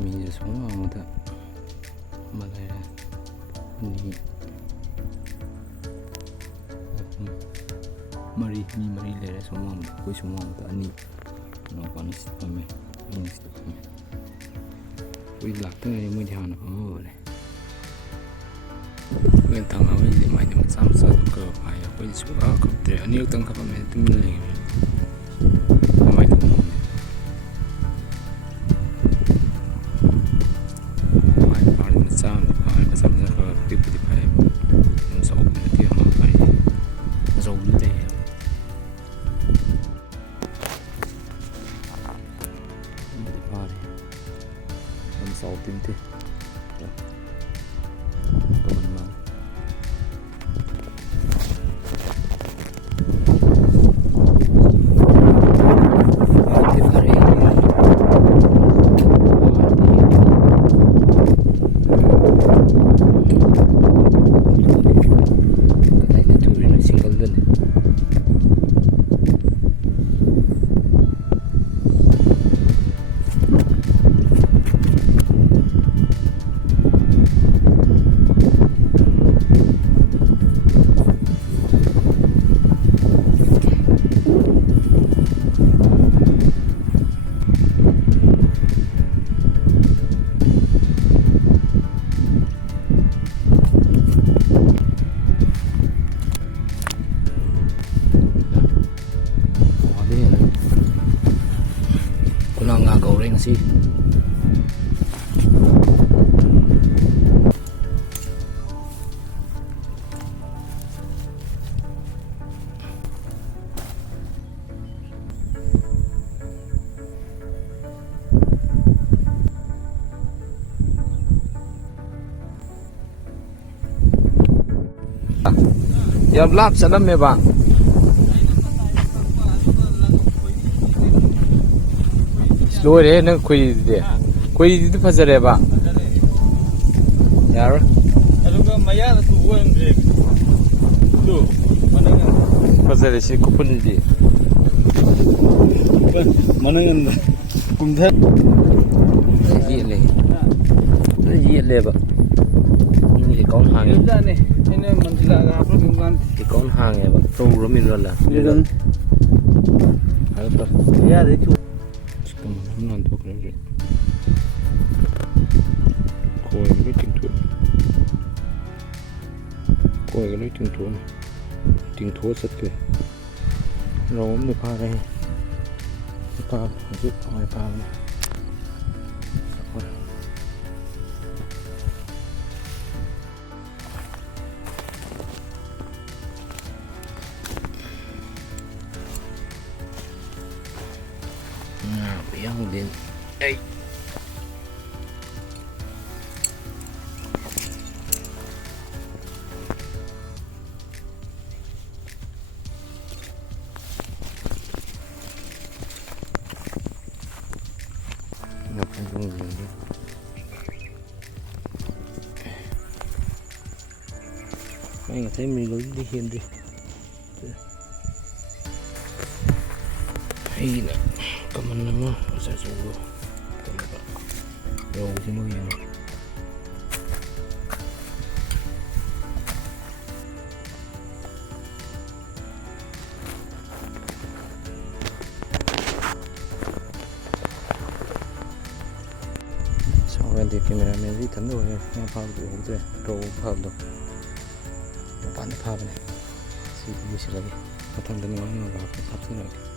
미제 송아무다 말아야 니 mari ni mari lere 송아무다 거기 송아무다 아니 너가니 시스템에 아니 시스템에 우리 락터에 뭐지 하나 그래 wen tang awe di mai dem sam sa ko ai ko su a ko te ani tang ka me tum le mai tu mai par ni sam ai ka sam sa ko ti pu di pai mun sa ko ti ma pai zo lu de di pare mun sa tim ti sih yang lap salam ya bang loire na khoi di fazare ba yar aluga maya tu wendre tu manangan fazare si kupun di manangan kumdha ye le ba ni kaun hang ne ene manjila ga hapro dungan ki kaun hang ya ba to ro mi ro la legan ha ba ya de tu non thuộc rồi Khoi cái tiếng thuốc Khoi cái nói tiếng thuốc rất kìa rồi ốm được pha đây pha giúp hỏi pha yang din ay anh thấy mình lối đi hiền đi haina kaman nama sa sulo yo sino yan sau này thì cameraman đi thắng rồi nha phao được không thế rồi phao được bạn phao này xí đi xí lại cái thằng đến nói mà vào cái tháp thế này